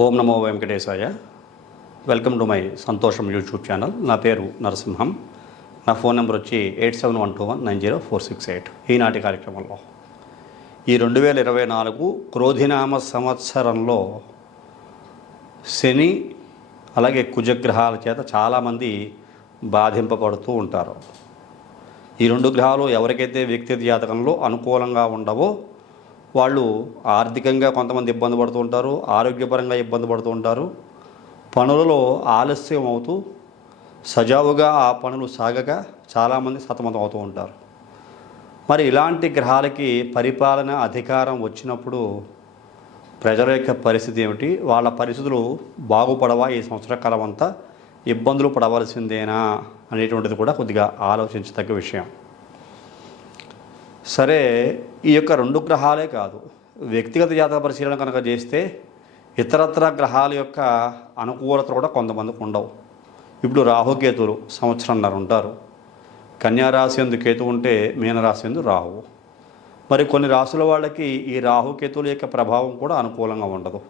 Om Namo Venkatesaya. Welcome to my సంతోషం YouTube channel. నా పేరు నరసింహం. నా ఫోన్ నెంబర్ వచ్చి 8712190468. ఈనాటి కార్యక్రమంలో ఈ 2024 క్రోధినామ సంవత్సరంలో శని అలాగే కుజగ్రహాల చేత చాలామంది బాధింపబడుతూ ఉంటారు. ఈ రెండు గ్రహాలు ఎవరికైతే వ్యక్తిగత జాతకంలో అనుకూలంగా ఉండవో వాళ్ళు ఆర్థికంగా కొంతమంది ఇబ్బంది పడుతూ ఉంటారు, ఆరోగ్యపరంగా ఇబ్బంది పడుతూ ఉంటారు, పనులలో ఆలస్యం అవుతూ సజావుగా ఆ పనులు సాగక చాలామంది సతమతం అవుతూ ఉంటారు. మరి ఇలాంటి గ్రహాలకి పరిపాలన అధికారం వచ్చినప్పుడు ప్రజల యొక్క పరిస్థితి ఏమిటి, వాళ్ళ పరిస్థితులు బాగుపడవా, ఈ సంవత్సర కాలం అంతా ఇబ్బందులు పడవలసిందేనా అనేటువంటిది కూడా కొద్దిగా ఆలోచించదగ్గ విషయం. సరే, ఈ యొక్క రెండు గ్రహాలే కాదు, వ్యక్తిగత జాతక పరిశీలన కనుక చేస్తే ఇతరత్ర గ్రహాల యొక్క అనుకూలత కూడా కొంతమందికి ఉండవు. ఇప్పుడు రాహుకేతువులు సంవత్సరంన్నర ఉంటారు. కన్యారాశి యందు కేతు ఉంటే మీనరాశి యందు రాహువు. మరి కొన్ని రాశుల వాళ్ళకి ఈ రాహుకేతువుల యొక్క ప్రభావం కూడా అనుకూలంగా ఉండదు.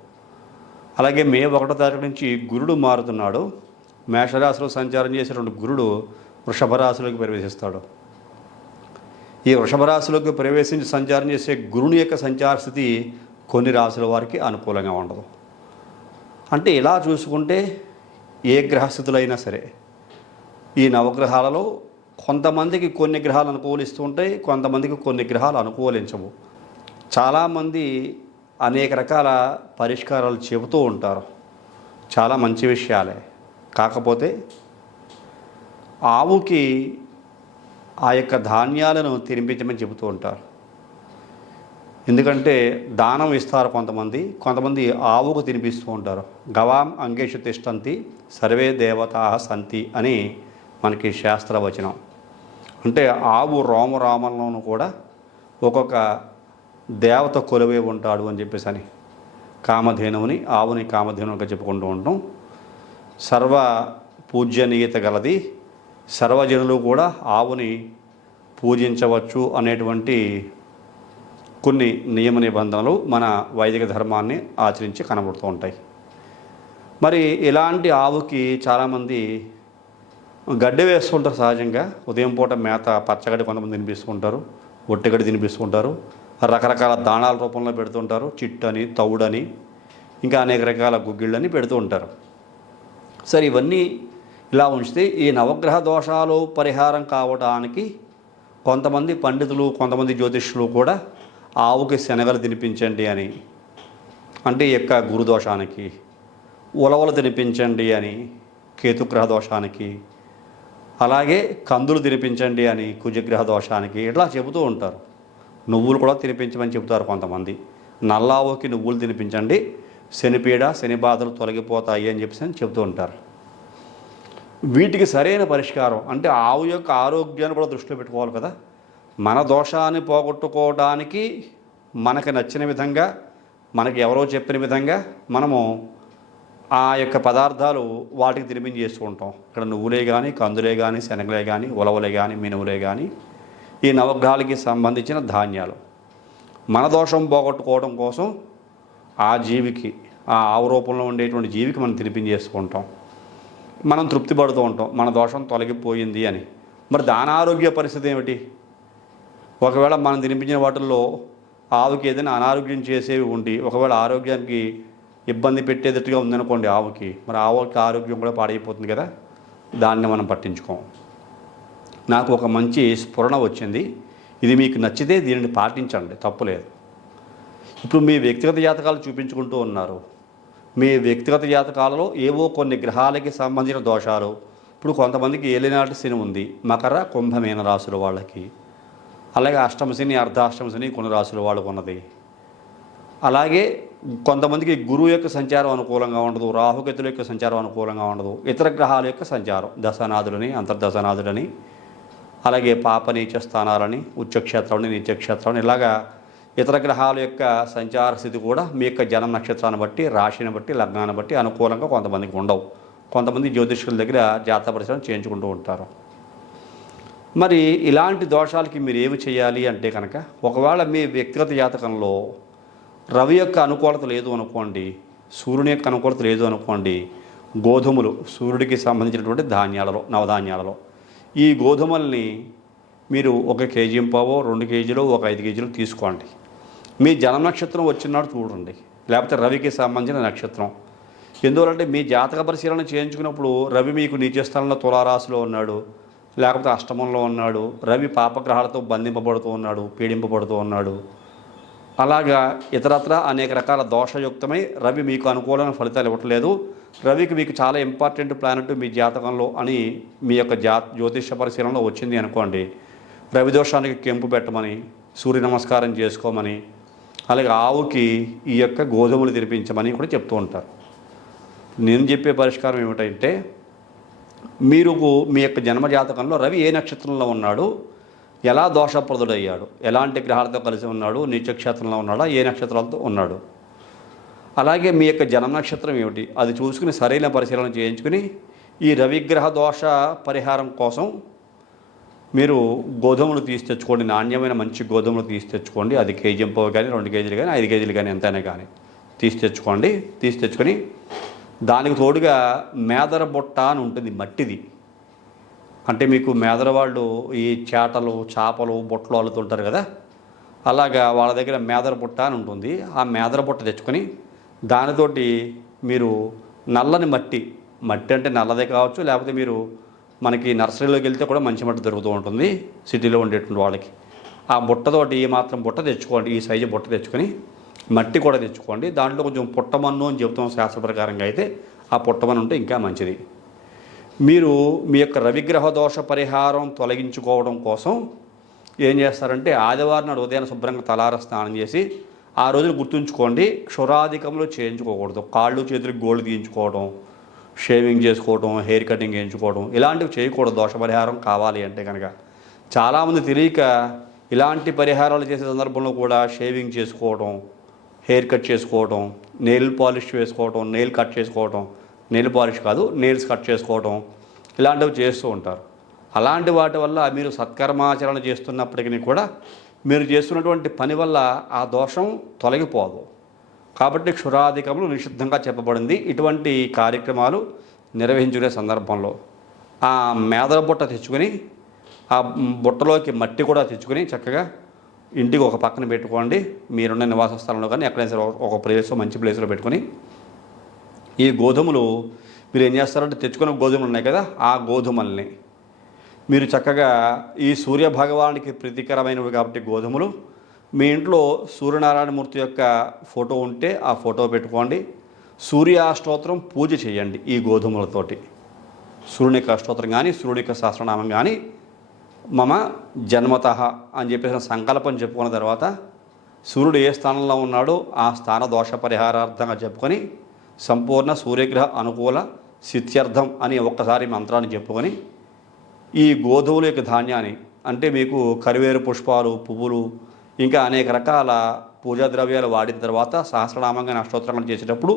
అలాగే మే 1వ తారీఖు నుంచి గురుడు మారుతున్నాడు. మేషరాశిలో సంచారం చేసేటువంటి గురుడు వృషభ రాశిలోకి ప్రవేశిస్తాడు. ఈ వృషభ రాశిలోకి ప్రవేశించి సంచారం చేసే గురుని యొక్క సంచార స్థితి కొన్ని రాశుల వారికి అనుకూలంగా ఉండదు. అంటే ఇలా చూసుకుంటే ఏ గ్రహస్థితులైనా సరే ఈ నవగ్రహాలలో కొంతమందికి కొన్ని గ్రహాలు అనుకూలిస్తూ ఉంటాయి, కొంతమందికి కొన్ని గ్రహాలు అనుకూలించవు. చాలామంది అనేక రకాల పరిష్కారాలు చెబుతూ ఉంటారు, చాలా మంచి విషయాలే. కాకపోతే ఆవుకి ఆ యొక్క ధాన్యాలను తినిపించమని చెబుతూ ఉంటారు. ఎందుకంటే దానం ఇస్తారు కొంతమంది ఆవుకు తినిపిస్తూ ఉంటారు. గవాం అంగేషు తిష్టంతి సర్వే దేవతా సంతి అని మనకి శాస్త్రవచనం. అంటే ఆవు రోమరామంలోనూ కూడా ఒక్కొక్క దేవత కొలువై ఉంటాడు అని చెప్పేసి అని కామధేనువుని ఆవుని కామధేనువుగా చెప్పుకుంటూ ఉంటాం. సర్వ పూజ్యనీయత గలది, సర్వజనులు కూడా ఆవుని పూజించవచ్చు అనేటువంటి కొన్ని నియమ నిబంధనలు మన వైదిక ధర్మాన్ని ఆచరించి కనబడుతూ ఉంటాయి. మరి ఇలాంటి ఆవుకి చాలామంది గడ్డి వేస్తుంటారు. సహజంగా ఉదయం పూట మేత పచ్చగడ్డి కొంతమంది తినిపిస్తూ ఉంటారు, ఒట్టిగడ్డి తినిపిస్తూ ఉంటారు, రకరకాల దాణాల రూపంలో పెడుతుంటారు, చిట్టని తౌడని ఇంకా అనేక రకాల గుగ్గిళ్ళని పెడుతూ ఉంటారు. సరే, ఇవన్నీ ఇలా ఉంచితే ఈ నవగ్రహ దోషాలు పరిహారం కావడానికి కొంతమంది పండితులు కొంతమంది జ్యోతిష్యులు కూడా ఆవుకి శనగలు తినిపించండి అని, అంటే ఈ యొక్క గురుదోషానికి, ఉలవలు తినిపించండి అని కేతుగ్రహ దోషానికి, అలాగే కందులు తినిపించండి అని కుజగ్రహ దోషానికి ఇట్లా చెబుతూ ఉంటారు. నువ్వులు కూడా తినిపించమని చెబుతారు కొంతమంది. నల్లావుకి నువ్వులు తినిపించండి, శనిపీడ శని బాధలు తొలగిపోతాయి అని చెప్పేసి చెబుతూ ఉంటారు. వీటికి సరైన పరిష్కారం అంటే ఆవు యొక్క ఆరోగ్యాన్ని కూడా దృష్టిలో పెట్టుకోవాలి కదా. మన దోషాన్ని పోగొట్టుకోవడానికి మనకు నచ్చిన విధంగా, మనకి ఎవరో చెప్పిన విధంగా మనము ఆ యొక్క పదార్థాలు వాటికి తినిపించేస్తూ ఉంటాం. ఇక్కడ నువ్వులే కానీ, కందులే కానీ, శనగలే కానీ, ఉలవలే కానీ, మినుములే కానీ, ఈ నవగ్రహాలకి సంబంధించిన ధాన్యాలు మన దోషం పోగొట్టుకోవడం కోసం ఆ జీవికి, ఆ ఆవు రూపంలో ఉండేటువంటి జీవికి మనం తినిపించేసుకుంటాం. మనం తృప్తి పడుతూ ఉంటాం మన దోషం తొలగిపోయింది అని. మరి దాని ఆరోగ్య పరిస్థితి ఏమిటి? ఒకవేళ మనం తినిపించిన వాటిల్లో ఆవుకి ఏదైనా అనారోగ్యం చేసేవి ఉండి ఒకవేళ ఆరోగ్యానికి ఇబ్బంది పెట్టేటట్టుగా ఉందనుకోండి ఆవుకి, మరి ఆవుకి ఆరోగ్యం కూడా పాడైపోతుంది కదా. దాన్ని మనం పట్టించుకోం. నాకు ఒక మంచి స్ఫురణ వచ్చింది, ఇది మీకు నచ్చితే దీనిని పాటించండి, తప్పులేదు. ఇప్పుడు మీ వ్యక్తిగత జాతకాలు చూపించుకుంటూ ఉన్నారు. మీ వ్యక్తిగత జాతకాలలో ఏవో కొన్ని గ్రహాలకి సంబంధించిన దోషాలు, ఇప్పుడు కొంతమందికి ఏలినాటి శని ఉంది, మకర కుంభమీన రాశుల వాళ్ళకి, అలాగే అష్టమ శని అర్ధాష్టమ శని కొన్ని రాశుల వాళ్ళకు ఉన్నది. అలాగే కొంతమందికి గురువు యొక్క సంచారం అనుకూలంగా ఉండదు, రాహుకేతుల యొక్క సంచారం అనుకూలంగా ఉండదు, ఇతర గ్రహాల యొక్క సంచారం దశనాథులని అంతర్దశనాథులని, అలాగే పాప నీచ స్థానాలని, ఉచ్చక్షేత్రాలని నీచక్షేత్రాలని, ఇలాగా ఇతర గ్రహాల యొక్క సంచార స్థితి కూడా మీ యొక్క జన్మ నక్షత్రాన్ని బట్టి, రాశిని బట్టి, లగ్నాన్ని బట్టి అనుకూలంగా కొంతమందికి ఉండవు. కొంతమంది జ్యోతిష్కుల దగ్గర జాతక పరిశీలన చేయించుకుంటూ ఉంటారు. మరి ఇలాంటి దోషాలకి మీరు ఏమి చేయాలి అంటే కనుక, ఒకవేళ మీ వ్యక్తిగత జాతకంలో రవి యొక్క అనుకూలత లేదు అనుకోండి, సూర్యుని యొక్క అనుకూలత లేదు అనుకోండి, గోధుమలు సూర్యుడికి సంబంధించినటువంటి ధాన్యాలలో, నవధాన్యాలలో ఈ గోధుమల్ని మీరు 1 కేజీ పావో, 2 కేజీలు, 5 కేజీలు తీసుకోండి. మీ జన్మ నక్షత్రం వచ్చినాడు చూడండి, లేకపోతే రవికి సంబంధించిన నక్షత్రం. ఎందువలంటే మీ జాతక పరిశీలన చేయించుకున్నప్పుడు రవి మీకు నీచ స్థానంలో తులారాశిలో ఉన్నాడు, లేకపోతే అష్టమంలో ఉన్నాడు, రవి పాపగ్రహాలతో బంధింపబడుతూ ఉన్నాడు, పీడింపబడుతూ ఉన్నాడు, అలాగా ఇతరత్ర అనేక రకాల దోషయుక్తమై రవి మీకు అనుకూలమైన ఫలితాలు ఇవ్వట్లేదు, రవికి మీకు చాలా ఇంపార్టెంట్ ప్లానెట్ మీ జాతకంలో అని మీ యొక్క జ్యోతిష పరిశీలనలో వచ్చింది అనుకోండి, రవి దోషానికి కెంపు పెట్టమని, సూర్య నమస్కారం చేసుకోమని, అలాగే ఆవుకి ఈ యొక్క గోధుమలు తినిపించమని కూడా చెప్తూ ఉంటారు. నేను చెప్పే పరిష్కారం ఏమిటంటే, మీరు మీ యొక్క జన్మజాతకంలో రవి ఏ నక్షత్రంలో ఉన్నాడు, ఎలా దోషప్రదుడయ్యాడు, ఎలాంటి గ్రహాలతో కలిసి ఉన్నాడు, నీచక్షేత్రంలో ఉన్నాడా, ఏ నక్షత్రాలతో ఉన్నాడు, అలాగే మీ యొక్క జన్మ నక్షత్రం ఏమిటి అది చూసుకుని సరైన పరిశీలన చేయించుకుని ఈ రవిగ్రహ దోష పరిహారం కోసం మీరు గోధుమలు తీసి తెచ్చుకోండి. నాణ్యమైన మంచి గోధుమలు తీసి తెచ్చుకోండి. అది కేజీ పావు కానీ, 2 కేజీలు కానీ, 5 కేజీలు కానీ, ఎంతైనా కానీ తీసి తెచ్చుకోండి. తీసి తెచ్చుకొని దానికి తోడుగా మేదర బుట్ట అని ఉంటుంది, మట్టిది. అంటే మీకు మేదర వాళ్ళు ఈ చేటలు, చేపలు బుట్టలు అల్లుతుంటారు కదా, అలాగా వాళ్ళ దగ్గర మేదర బుట్ట అని ఉంటుంది. ఆ మేదర బుట్ట తెచ్చుకొని దానితోటి మీరు నల్లని మట్టి అంటే నల్లదే కావచ్చు, లేకపోతే మీరు మనకి నర్సరీలోకి వెళ్తే కూడా మంచి మట్టి దొరుకుతూ ఉంటుంది సిటీలో ఉండేటువంటి వాళ్ళకి. ఆ బుట్టతోటి ఈ మాత్రం బుట్ట తెచ్చుకోండి, ఈ సైజు బుట్ట తెచ్చుకొని మట్టి కూడా తెచ్చుకోండి. దాంట్లో కొంచెం పుట్టమన్ను అని చెబుతాం శాస్త్ర ప్రకారంగా, అయితే ఆ పుట్టమన్ను ఉంటే ఇంకా మంచిది. మీరు మీ యొక్క రవిగ్రహ దోష పరిహారం తొలగించుకోవడం కోసం ఏం చేస్తారంటే, ఆదివారం నాడు ఉదయం శుభ్రంగా తలార స్నానం చేసి ఆ రోజున గుర్తుంచుకోండి, క్షురాధికంలో చేయించుకోకూడదు. కాళ్ళు చేతులకు గోళ్ళు తీయించుకోవడం, షేవింగ్ చేసుకోవడం, హెయిర్ కటింగ్ చేయించుకోవడం ఇలాంటివి చేయకూడదు దోష పరిహారం కావాలి అంటే కనుక. చాలామంది తెలియక ఇలాంటి పరిహారాలు చేసే సందర్భంలో కూడా షేవింగ్ చేసుకోవడం, హెయిర్ కట్ చేసుకోవడం, నెయిల్ పాలిష్ వేసుకోవడం, నెయిల్ కట్ చేసుకోవడం, నెయిల్ పాలిష్ కాదు నెయిల్స్ కట్ చేసుకోవడం ఇలాంటివి చేస్తూ ఉంటారు. అలాంటి వాటి వల్ల మీరు సత్కర్మాచరణ చేస్తున్నప్పటికీ కూడా మీరు చేస్తున్నటువంటి పని వల్ల ఆ దోషం తొలగిపోదు. కాబట్టి క్షురాధికములు నిషిద్ధంగా చెప్పబడింది. ఇటువంటి కార్యక్రమాలు నిర్వహించుకునే సందర్భంలో ఆ మేదల బుట్ట తెచ్చుకొని, ఆ బుట్టలోకి మట్టి కూడా తెచ్చుకొని చక్కగా ఇంటికి ఒక పక్కన పెట్టుకోండి. మీరున్న నివాస స్థలంలో కానీ ఎక్కడైనా సరే ఒక ప్లేస్లో, మంచి ప్లేస్లో పెట్టుకొని ఈ గోధుమలు మీరు ఏం చేస్తారంటే, తెచ్చుకున్న గోధుమలు ఉన్నాయి కదా, ఆ గోధుమల్ని మీరు చక్కగా ఈ సూర్య భగవానికి ప్రీతికరమైనవి కాబట్టి గోధుమలు మీ ఇంట్లో సూర్యనారాయణమూర్తి యొక్క ఫోటో ఉంటే ఆ ఫోటో పెట్టుకోండి. సూర్యాష్టోత్రం పూజ చేయండి ఈ గోధుమలతోటి. సూర్యుని యొక్క అష్టోత్రం కానీ, సూర్యుడి యొక్క సహస్రనామం కానీ, మమ జన్మతః అని చెప్పేసిన సంకల్పం చెప్పుకున్న తర్వాత సూర్యుడు ఏ స్థానంలో ఉన్నాడో ఆ స్థాన దోష పరిహారార్థంగా చెప్పుకొని సంపూర్ణ సూర్యగ్రహ అనుకూల సిత్యర్థం అని ఒక్కసారి మంత్రాన్ని చెప్పుకొని ఈ గోధుమల యొక్క ధాన్యాన్ని, అంటే మీకు కరివేరు పుష్పాలు, పువ్వులు, ఇంకా అనేక రకాల పూజా ద్రవ్యాలు వాడిన తర్వాత సహస్రనామంగా అష్టోత్తరం చేసేటప్పుడు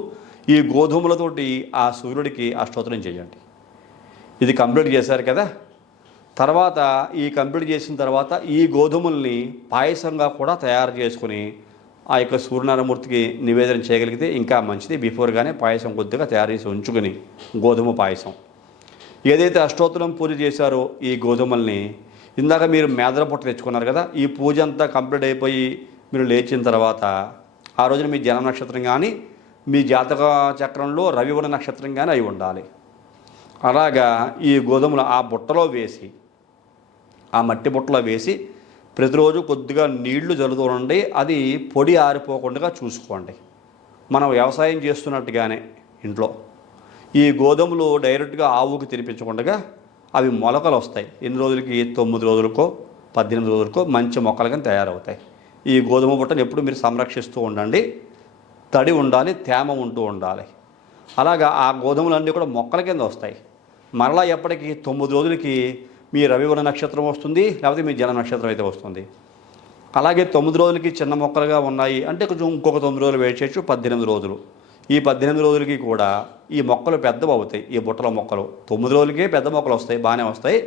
ఈ గోధుమలతోటి ఆ సూర్యుడికి అష్టోత్తరం చేయండి. ఇది కంప్లీట్ చేశారు కదా. తర్వాత ఈ కంప్లీట్ చేసిన తర్వాత ఈ గోధుమల్ని పాయసంగా కూడా తయారు చేసుకుని ఆ యొక్క సూర్యనారాయణమూర్తికి నివేదన చేయగలిగితే ఇంకా మంచిది. బిఫోర్గానే పాయసం కొద్దిగా తయారు చేసి ఉంచుకుని గోధుమ పాయసం ఏదైతే అష్టోత్తరం పూజ చేశారో ఈ గోధుమల్ని ఇందాక మీరు మేదల పుట్ట తెచ్చుకున్నారు కదా, ఈ పూజ అంతా కంప్లీట్ అయిపోయి మీరు లేచిన తర్వాత ఆ రోజున మీ జన్మ నక్షత్రం కానీ, మీ జాతక చక్రంలో రవి ఉన్న నక్షత్రం కానీ అయి ఉండాలి. అలాగా ఈ గోధుమలు ఆ బుట్టలో వేసి, ఆ మట్టి బుట్టలో వేసి ప్రతిరోజు కొద్దిగా నీళ్లు జల్లుతూ ఉండండి. అది పొడి ఆరిపోకుండా చూసుకోండి. మనం వ్యవసాయం చేస్తున్నట్టుగానే ఇంట్లో ఈ గోధుమలు డైరెక్ట్గా ఆవుకి తినిపించకుండా అవి మొలకలు వస్తాయి. ఎన్ని రోజులకి? 9 రోజులకో 18 రోజులకో మంచి మొక్కలు కానీ తయారవుతాయి. ఈ గోధుమ బుట్టను ఎప్పుడు మీరు సంరక్షిస్తూ ఉండండి. తడి ఉండాలి, తేమ ఉంటూ ఉండాలి. అలాగా ఆ గోధుమలన్నీ కూడా మొక్కల కింద వస్తాయి. మరలా ఎప్పటికీ 9 రోజులకి మీ రవివర నక్షత్రం వస్తుంది, లేకపోతే మీ జన నక్షత్రం అయితే వస్తుంది. అలాగే 9 రోజులకి చిన్న మొక్కలుగా ఉన్నాయి అంటే కొంచెం ఇంకొక 9 రోజులు వెయిట్ చేయొచ్చు, 18 రోజులు. ఈ 18 రోజులకి కూడా ఈ మొక్కలు పెద్దవి అవుతాయి. ఈ బుట్టల మొక్కలు 9 రోజులకే పెద్ద మొక్కలు వస్తాయి, బాగానే వస్తాయి.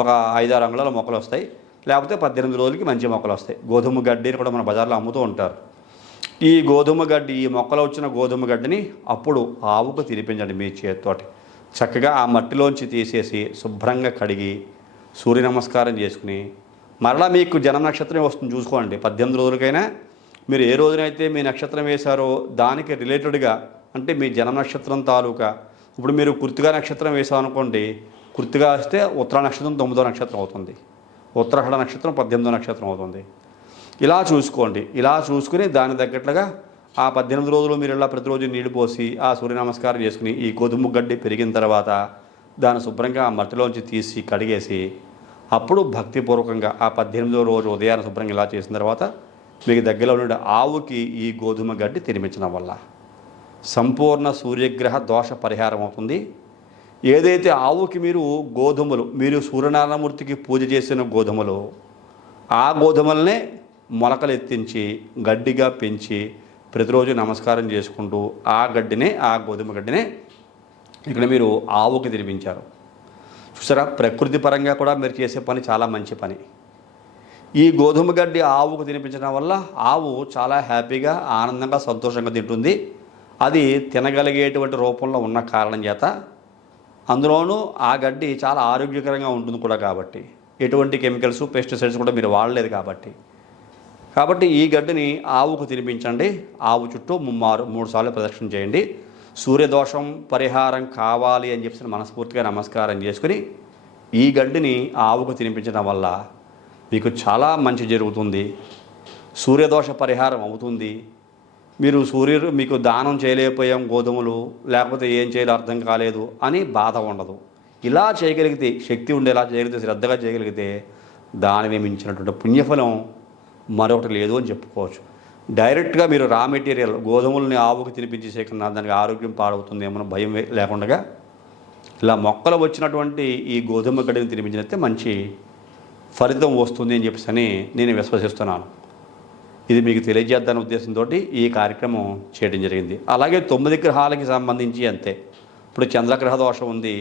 ఒక 5-6 అంగుళాల మొక్కలు వస్తాయి. లేకపోతే 18 రోజులకి మంచి మొక్కలు వస్తాయి. గోధుమ గడ్డిని కూడా మన బజార్లో అమ్ముతూ ఉంటారు. ఈ గోధుమ గడ్డి, ఈ మొక్కలో వచ్చిన గోధుమ గడ్డిని అప్పుడు ఆవుకు తినిపించండి మీ చేతితోటి. చక్కగా ఆ మట్టిలోంచి తీసేసి శుభ్రంగా కడిగి సూర్య నమస్కారం చేసుకుని మరలా మీకు జన్మ నక్షత్రం వస్తుంది చూసుకోండి. 18 రోజులకైనా మీరు ఏ రోజునైతే మీ నక్షత్రం వేశారో దానికి రిలేటెడ్గా, అంటే మీ జన్మ నక్షత్రం తాలూకా, ఇప్పుడు మీరు కృత్తిక నక్షత్రం వేసామనుకోండి, కృత్తిక వస్తే ఉత్తర నక్షత్రం 9వ నక్షత్రం అవుతుంది, ఉత్తరాషాఢ నక్షత్రం 18వ నక్షత్రం అవుతుంది. ఇలా చూసుకోండి. ఇలా చూసుకుని దానికి తగ్గట్లుగా ఆ 18 రోజులు మీరు ఇలా ప్రతిరోజు నీళ్లు పోసి ఆ సూర్య నమస్కారం చేసుకుని ఈ గోధుమ గడ్డి పెరిగిన తర్వాత దాన్ని శుభ్రంగా ఆ మట్టిలోంచి తీసి కడిగేసి అప్పుడు భక్తిపూర్వకంగా ఆ 18వ రోజు ఉదయాన్ని శుభ్రంగా ఇలా చేసిన తర్వాత మీకు దగ్గరలో ఉండే ఆవుకి ఈ గోధుమ గడ్డి తినిపించడం వల్ల సంపూర్ణ సూర్యగ్రహ దోష పరిహారం అవుతుంది. ఏదైతే ఆవుకి మీరు గోధుమలు, మీరు సూర్యనారాయణమూర్తికి పూజ చేసిన గోధుమలు, ఆ గోధుమలనే మొలకలు ఎత్తించి గడ్డిగా పెంచి ప్రతిరోజు నమస్కారం చేసుకుంటూ ఆ గడ్డినే, ఆ గోధుమ గడ్డినే ఇక్కడ మీరు ఆవుకి తినిపించారు. చూసారా, ప్రకృతి పరంగా కూడా మీరు చేసే పని చాలా మంచి పని. ఈ గోధుమ గడ్డి ఆవుకు తినిపించడం వల్ల ఆవు చాలా హ్యాపీగా, ఆనందంగా, సంతోషంగా తింటుంది. అది తినగలిగేటువంటి రూపంలో ఉన్న కారణం చేత, అందులోనూ ఆ గడ్డి చాలా ఆరోగ్యకరంగా ఉంటుంది కూడా కాబట్టి, ఎటువంటి కెమికల్స్, పెస్టిసైడ్స్ కూడా మీరు వాడలేదు కాబట్టి ఈ గడ్డిని ఆవుకు తినిపించండి. ఆవు చుట్టూ 3 సార్లు ప్రదక్షిణ చేయండి. సూర్యదోషం పరిహారం కావాలి అని చెప్పి మనస్ఫూర్తిగా నమస్కారం చేసుకుని ఈ గడ్డిని ఆవుకు తినిపించడం వల్ల మీకు చాలా మంచి జరుగుతుంది. సూర్యదోష పరిహారం అవుతుంది. మీరు మీకు దానం చేయలేకపోయాం గోధుమలు, లేకపోతే ఏం చేయాలో అర్థం కాలేదు అని బాధ ఉండదు. ఇలా చేయగలిగితే, శక్తి ఉండేలా చేయగలిగితే, శ్రద్ధగా చేయగలిగితే దానిని మించినటువంటి పుణ్యఫలం మరొకటి లేదు అని చెప్పుకోవచ్చు. డైరెక్ట్గా మీరు రా మెటీరియల్ గోధుమలని ఆవుకు తినిపించేసే కన్నా దానికి ఆరోగ్యం పాడవుతుందేమో భయం లేకుండా ఇలా మొక్కలు వచ్చినటువంటి ఈ గోధుమ గడ్డిని తినిపించినైతే మంచి ఫలితం వస్తుంది అని చెప్పేసి నేను విశ్వసిస్తున్నాను. ఇది మీకు తెలియజేద్దానే ఉద్దేశంతో ఈ కార్యక్రమం చేయడం జరిగింది. అలాగే 9 గ్రహాలకి సంబంధించి అంతే. ఇప్పుడు చంద్రగ్రహ దోషం ఉంది.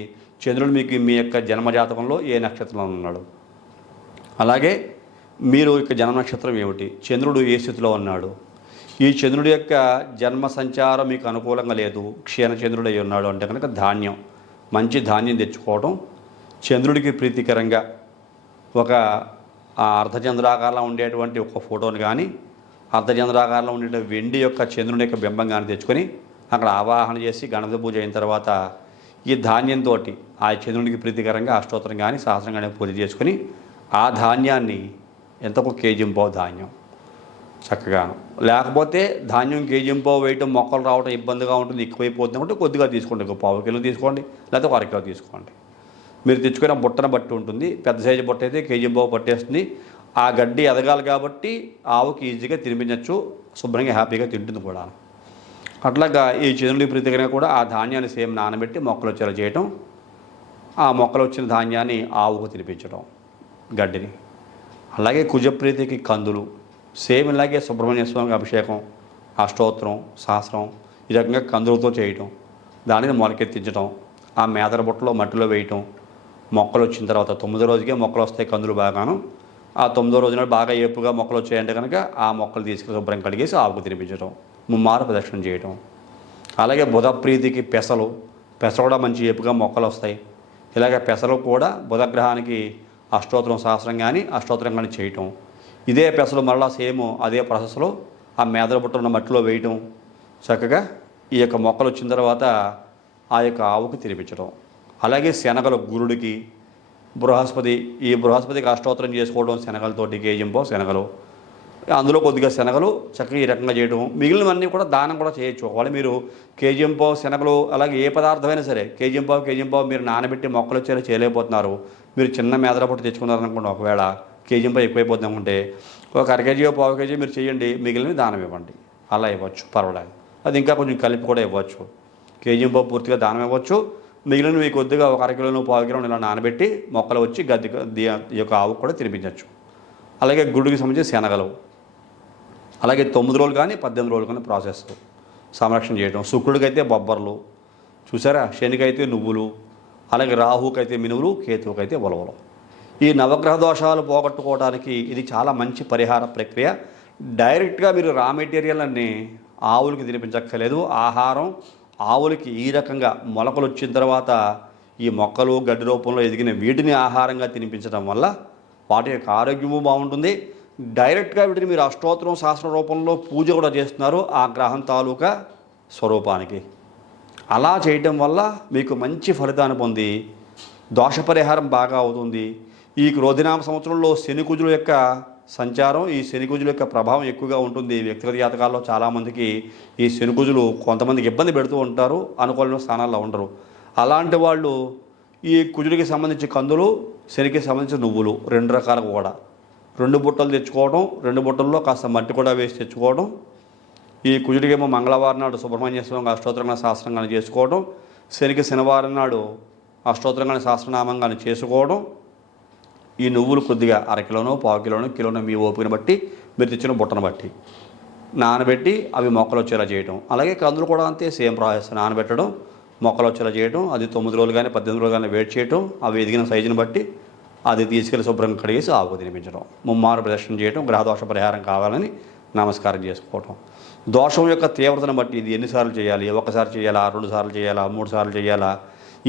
చంద్రుడు మీకు మీ యొక్క జన్మజాతకంలో ఏ నక్షత్రంలో ఉన్నాడు, అలాగే మీరు యొక్క జన్మ నక్షత్రం ఏమిటి, చంద్రుడు ఏ స్థితిలో ఉన్నాడు, ఈ చంద్రుడి యొక్క జన్మ సంచారం మీకు అనుకూలంగా లేదు, క్షీణచంద్రుడు అయి ఉన్నాడు అంటే కనుక ధాన్యం, మంచి ధాన్యం తెచ్చుకోవడం, చంద్రుడికి ప్రీతికరంగా ఒక అర్ధచంద్రాకారంలో ఉండేటువంటి ఒక ఫోటోని కానీ, అర్ధచంద్రాకారంలో ఉండే వెండి యొక్క చంద్రుని యొక్క బింబం కానీ తెచ్చుకొని అక్కడ ఆవాహన చేసి గణపతి పూజ అయిన తర్వాత ఈ ధాన్యంతో ఆ చంద్రుడికి ప్రీతికరంగా అష్టోత్తరం కానీ సహస్రం కానీ పూజ చేసుకుని ఆ ధాన్యాన్ని ఎంతకు కేజీంపావు ధాన్యం చక్కగాను, లేకపోతే ధాన్యం కేజీంపావు వేయటం మొక్కలు రావడం ఇబ్బందిగా ఉంటుంది, ఎక్కువైపోతుంది అంటే కొద్దిగా తీసుకోండి, ఒక 1/2 కిలో తీసుకోండి, లేకపోతే 1 అర కిలో తీసుకోండి. మీరు తెచ్చుకున్న బుట్టను బట్టి ఉంటుంది. పెద్ద సైజు బుట్ట అయితే కేజీంపావు పట్టేస్తుంది. ఆ గడ్డి ఎదగాలి కాబట్టి ఆవుకి ఈజీగా తినిపించవచ్చు, శుభ్రంగా హ్యాపీగా తింటుంది కూడా. అట్లాగా ఈ చంద్రుడి ప్రీతికరంగా కూడా ఆ ధాన్యాన్ని సేమ్ నానబెట్టి మొక్కలు వచ్చేలా చేయటం, ఆ మొక్కలు వచ్చిన ధాన్యాన్ని ఆవుకు తినిపించడం గడ్డిని. అలాగే కుజప్రీతికి కందులు, సేమ్ ఇలాగే సుబ్రహ్మణ్య స్వామికి అభిషేకం, అష్టోత్తరం, సహస్రం ఈ రకంగా కందులతో చేయటం, దానిని మొలకెత్తించడం, ఆ మేదర బుట్టలో మట్టిలో వేయటం, మొక్కలు వచ్చిన తర్వాత 9వ రోజుకే మొక్కలు వస్తాయి కందులు బాగాను. ఆ 9వ రోజున బాగా ఏపుగా మొక్కలు వచ్చాయంటే కనుక ఆ మొక్కలు తీసుకుని శుభ్రం కడిగేసి ఆవుకు తినిపించడం, 3 మార్లు ప్రదక్షిణ చేయటం. అలాగే బుధ ప్రీతికి పెసలు కూడా మంచి ఏపుగా మొక్కలు వస్తాయి. ఇలాగ పెసలు కూడా బుధగ్రహానికి అష్టోత్తరం సహస్రం కానీ అష్టోత్తరం కానీ చేయటం. ఇదే పెసలు మరలా సేమ్ అదే ప్రాసెస్లో ఆ మేదల బుట్ట ఉన్న మట్టిలో వేయటం, చక్కగా ఈ యొక్క మొక్కలు వచ్చిన తర్వాత ఆ యొక్క ఆవుకు తినిపించడం. అలాగే శనగలు గురుడికి, బృహస్పతికి అష్టోత్తరం చేసుకోవడం శనగలతోటి, కేజీంపావు శనగలు, అందులో కొద్దిగా శనగలు చక్కగా ఈ రకంగా చేయడం. మిగిలినవన్నీ కూడా దానం కూడా చేయొచ్చు. ఒకవేళ మీరు కేజీంపావు శనగలు అలాగే ఏ పదార్థమైనా సరే కేజీంపావు మీరు నానబెట్టి మొక్కలు వచ్చేలా చేయలేకపోతున్నారు, మీరు చిన్న మేదల పొట్టు తెచ్చుకున్నారనుకోండి, ఒకవేళ కేజీంపావు ఎక్కువైపోతుంది అనుకుంటే 1 అర కేజీ 1/2 కేజీ మీరు చేయండి, మిగిలినవి దానం ఇవ్వండి. అలా ఇవ్వచ్చు, పర్వాలేదు. అది ఇంకా కొంచెం కలిపి కూడా ఇవ్వచ్చు. కేజీంపావు పూర్తిగా దానం ఇవ్వచ్చు, మిగిలినవి కొద్దిగా 1 అర కిలోను 1/2 కిలోను ఇలా నానబెట్టి మొక్కలు వచ్చి ఈ యొక్క ఆవుకు కూడా తినిపించవచ్చు. అలాగే గుడికి సంబంధించి శనగలు, అలాగే 9 రోజులు కానీ 18 రోజులు కానీ ప్రాసెస్ సంరక్షణ చేయడం. శుక్రుడికైతే బొబ్బర్లు, చూసారా, శనికైతే నువ్వులు, అలాగే రాహుకైతే మినువులు, కేతువుకైతే ఉలవలు. ఈ నవగ్రహ దోషాలు పోగొట్టుకోవడానికి ఇది చాలా మంచి పరిహార ప్రక్రియ. డైరెక్ట్గా మీరు రా మెటీరియల్ అన్నీ ఆవులకి తినిపించక్కర్లేదు. ఆహారం ఆవులకి ఈ రకంగా మొలకలు వచ్చిన తర్వాత ఈ మొక్కలు గడ్డి రూపంలో ఎదిగిన వీటిని ఆహారంగా తినిపించడం వల్ల వాటి యొక్క ఆరోగ్యము బాగుంటుంది. డైరెక్ట్గా వీటిని మీరు అష్టోత్తరం శాస్త్ర రూపంలో పూజ కూడా చేస్తున్నారు ఆ గ్రహం తాలూకా స్వరూపానికి. అలా చేయటం వల్ల మీకు మంచి ఫలితాన్ని పొంది దోష పరిహారం బాగా అవుతుంది. ఈ క్రోధినామ సంవత్సరంలో శనికుజుల యొక్క సంచారం, ఈ శనికుజుల యొక్క ప్రభావం ఎక్కువగా ఉంటుంది. వ్యక్తిగత జాతకాల్లో చాలామందికి ఈ శనికుజులు కొంతమందికి ఇబ్బంది పెడుతూ ఉంటారు, అనుకూలమైన స్థానాల్లో ఉండరు. అలాంటి వాళ్ళు ఈ కుజుడికి సంబంధించి కందులు, శనికి సంబంధించిన నువ్వులు 2 రకాలు కూడా 2 బుట్టలు తెచ్చుకోవడం, 2 బుట్టల్లో కాస్త మట్టి కూడా వేసి తెచ్చుకోవడం. ఈ కుజుడికేమో మంగళవారం నాడు సుబ్రహ్మణ్య స్వామి అష్టోత్తరంగా శాస్త్రంగానే చేసుకోవడం, శనికి శనివారం నాడు అష్టోత్తరంగానే శాస్త్రనామంగానే చేసుకోవడం. ఈ నువ్వులు కొద్దిగా 1/2 కిలోనో, 1/4 కిలోనో, కిలోనో మీ ఓపికను బట్టి మీరు తెచ్చిన బుట్టను బట్టి నానబెట్టి అవి మొక్కలు వచ్చేలా చేయడం. అలాగే కందులు కూడా అంతే, సేమ్ ప్రాసెస్. నానబెట్టడం, మొక్కలు వచ్చేలా చేయడం, అది 9 రోజులు కానీ 18 రోజులు కానీ వెయిట్ చేయడం. అవి ఎదిగిన సైజుని బట్టి అది తీసుకెళ్లి శుభ్రంగా కడిగేసి ఆవుకు తినిపించడం, ముమ్మారు ప్రదర్శన చేయడం, గ్రహదోష పరిహారం కావాలని నమస్కారం చేసుకోవటం. దోషం యొక్క తీవ్రతను బట్టి ఇది ఎన్నిసార్లు చేయాలి, 1 సారి చేయాలా, 2 సార్లు చేయాలా, 3 సార్లు చేయాలా.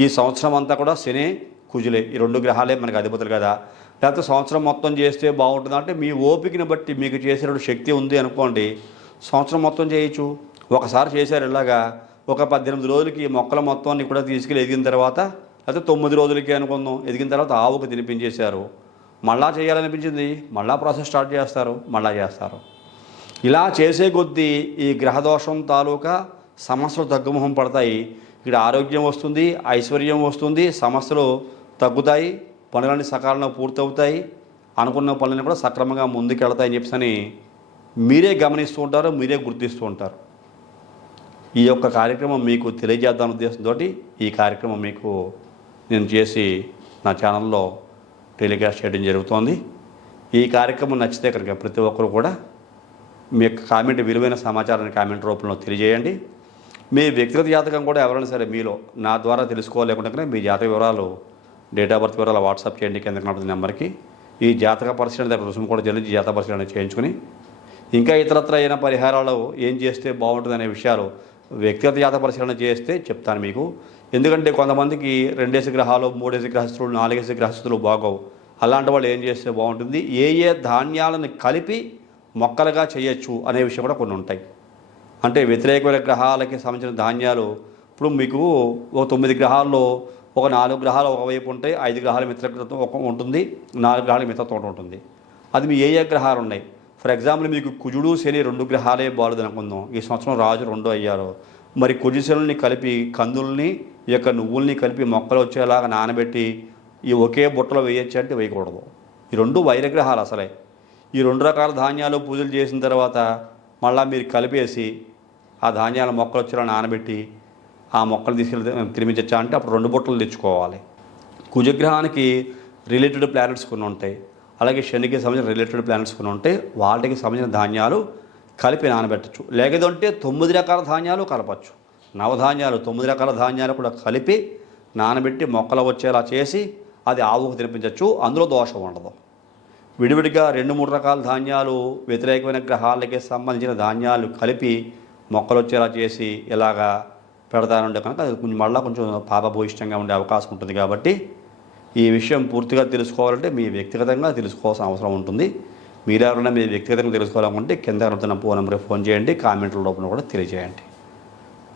ఈ సంవత్సరం అంతా కూడా శని కుజులే, ఈ 2 గ్రహాలే మనకి అధిపతులు కదా. లేకపోతే సంవత్సరం మొత్తం చేస్తే బాగుంటుంది అంటే మీ ఓపికని బట్టి మీకు చేసేటువంటి శక్తి ఉంది అనుకోండి, సంవత్సరం మొత్తం చేయొచ్చు. ఒకసారి చేశారు ఇలాగా ఒక 18 రోజులకి మొక్కల మొత్తాన్ని కూడా తీసుకెళ్ళి ఎదిగిన తర్వాత, లేకపోతే 9 రోజులకి అనుకుందాం, ఎదిగిన తర్వాత ఆవుకు తినిపించేశారు. మళ్ళా చేయాలనిపించింది, మళ్ళా ప్రాసెస్ స్టార్ట్ చేస్తారు, మళ్ళా చేస్తారు. ఇలా చేసే కొద్దీ ఈ గ్రహదోషం తాలూకా సమస్యలు తగ్గుముఖం పడతాయి. ఇక్కడ ఆరోగ్యం వస్తుంది, ఐశ్వర్యం వస్తుంది, సమస్యలు తగ్గుతాయి, పనులన్నీ సకాలంలో పూర్తవుతాయి, అనుకున్న పనులన్నీ కూడా సక్రమంగా ముందుకెళ్తాయని చెప్పేసి మీరే గమనిస్తూ ఉంటారు, మీరే గుర్తిస్తూ ఉంటారు. ఈ యొక్క కార్యక్రమం మీకు తెలియజేద్దాం ఉద్దేశంతో ఈ కార్యక్రమం మీకు నేను చేసి నా ఛానల్లో టెలికాస్ట్ చేయడం జరుగుతోంది. ఈ కార్యక్రమం నచ్చితే కనుక ప్రతి ఒక్కరు కూడా మీ యొక్క కామెంట్, విలువైన సమాచారాన్ని కామెంట్ రూపంలో తెలియజేయండి. మీ వ్యక్తిగత జాతకం కూడా ఎవరైనా సరే మీలో నా ద్వారా తెలుసుకోలేకుండా మీ జాతక వివరాలు, డేట్ ఆఫ్ బర్త్ వివరాలు వాట్సాప్ చేయండి కింద కనబడుతున్న నెంబర్కి. ఈ జాతక పరిశీలన దగ్గర రుసుము కూడా చెల్లించి జాతక పరిశీలన చేయించుకుని ఇంకా ఇతరత్ర అయిన పరిహారాలు ఏం చేస్తే బాగుంటుందనే విషయాలు వ్యక్తిగత జాతక పరిశీలన చేస్తే చెప్తాను మీకు. ఎందుకంటే కొంతమందికి 2 గ్రహాలు, 3 గ్రహస్థులు, 4 గ్రహస్థులు బాగోవు. అలాంటి వాళ్ళు ఏం చేస్తే బాగుంటుంది, ఏ ఏ ధాన్యాలను కలిపి మొక్కలుగా చేయొచ్చు అనే విషయం కూడా కొన్ని ఉంటాయి. అంటే వ్యతిరేకమైన గ్రహాలకి సంబంధించిన ధాన్యాలు ఇప్పుడు మీకు ఒక 9 గ్రహాల్లో ఒక 4 గ్రహాలు ఒకవైపు ఉంటాయి, 5 గ్రహాల మిత్రత్వం ఒక ఉంటుంది, 4 గ్రహాల మిత్రత్వం ఉంటుంది. అది మీ ఏ ఏ గ్రహాలు ఉన్నాయి. ఫర్ ఎగ్జాంపుల్ మీకు కుజుడు శని 2 గ్రహాలే బాగుంది అనుకుందాం, ఈ సంవత్సరం రాజు 2 అయ్యారు. మరి కుజు శనుల్ని కలిపి కందుల్ని, ఈ యొక్క నువ్వుల్ని కలిపి మొక్కలు వచ్చేలాగా నానబెట్టి ఈ ఒకే బుట్టలో వేయచ్చు అంటే వేయకూడదు. ఈ 2 వైరగ్రహాలు అసలే. ఈ 2 రకాల ధాన్యాలు పూజలు చేసిన తర్వాత మళ్ళీ మీరు కలిపేసి ఆ ధాన్యాల మొక్కలు వచ్చేలా నానబెట్టి ఆ మొక్కలు తీసుకెళ్ళి తినిపించచ్చా అంటే అప్పుడు 2 బుట్టలు తెచ్చుకోవాలి. కుజగ్రహానికి రిలేటెడ్ ప్లానెట్స్ కొన్ని ఉంటాయి, అలాగే శనికి సంబంధించిన రిలేటెడ్ ప్లానెట్స్ కొన్ని ఉంటాయి. వాటికి సంబంధించిన ధాన్యాలు కలిపి నానబెట్టచ్చు. లేదంటే 9 రకాల ధాన్యాలు కలపచ్చు. నవధాన్యాలు 9 రకాల ధాన్యాలు కూడా కలిపి నానబెట్టి మొక్కలు వచ్చేలా చేసి అది ఆవుకు తినిపించవచ్చు. అందులో దోషం ఉండదు. విడివిడిగా 2-3 రకాల ధాన్యాలు, వ్యతిరేకమైన గ్రహాలకి సంబంధించిన ధాన్యాలు కలిపి మొక్కలు వచ్చేలా చేసి ఇలాగా పెడతానంటే కనుక అది కొంచెం పాపభూయిష్టంగా ఉండే అవకాశం ఉంటుంది. కాబట్టి ఈ విషయం పూర్తిగా తెలుసుకోవాలంటే మీ వ్యక్తిగతంగా తెలుసుకోవాల్సిన అవసరం ఉంటుంది. మీరెవరైనా మీ వ్యక్తిగతంగా తెలుసుకోవాలనుకుంటే కింద కనుతున్న ఫోన్ నెంబర్కి ఫోన్ చేయండి, కామెంట్ల రూపంలో కూడా తెలియజేయండి.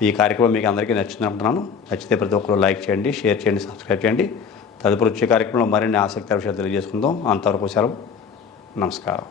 ఈ కార్యక్రమం మీకు అందరికీ నచ్చింది అనుకుంటున్నాను. నచ్చితే ప్రతి ఒక్కరు లైక్ చేయండి, షేర్ చేయండి, సబ్స్క్రైబ్ చేయండి. తదుపరి వచ్చే కార్యక్రమంలో మరిన్ని ఆసక్తికర విషయాలు తెలియజేసుకుందాం. అంతవరకు సెలవు. నమస్కారం.